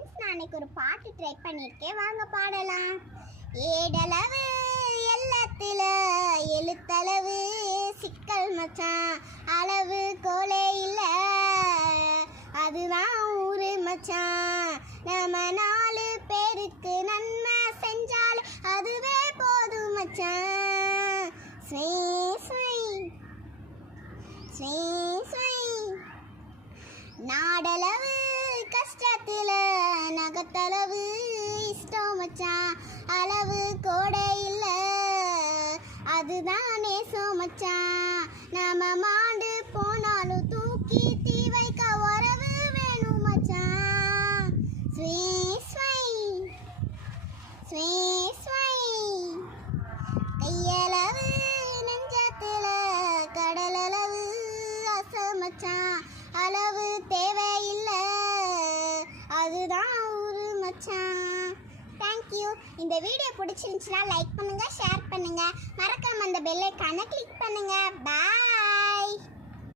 Friends, நான் அன்னைக்கு ஒரு பாட்டு ட்ரை பண்ணியிருக்கேன், வாங்க பாடலாம். ஏடளவு எல்லாத்துல எழுத்தளவு சிக்கல் மச்சான், அளவு கோலே இல்ல அதுதான் ஊரு மச்சான். நம்ம 4 பேருக்கு நன்மை செஞ்சாலும் அதுவே போதும் மச்சான். ஸ்வீ ஸ்வீ ஸ்வீ ஸ்வீ நாடளவு கஷ்டத்துல நகத்தளவு இஷ்டம் மச்சான், அளவு கோடை இல்ல அதுதான் நேசம் மச்சான். நம்ம மாண்டு போனாலும் தூக்கி தீ வைக்க உறவு வேணும் மச்சான். ஸ்வீ ஸ்வை ஸ்வீ ஸ்வை கையளவு நெஞ்சத்துல கடலளவு ஆசை மச்சான், அளவு தேவையில்லை அதுதான் ஊரு மச்சான். தேங்க்யூ. இந்த வீடியோ பிடிச்சிருந்துச்சுன்னா லைக் பண்ணுங்க, ஷேர் பண்ணுங்க, மறக்காம அந்த பெல் ஐகானை கிளிக் பண்ணுங்க. பாய்.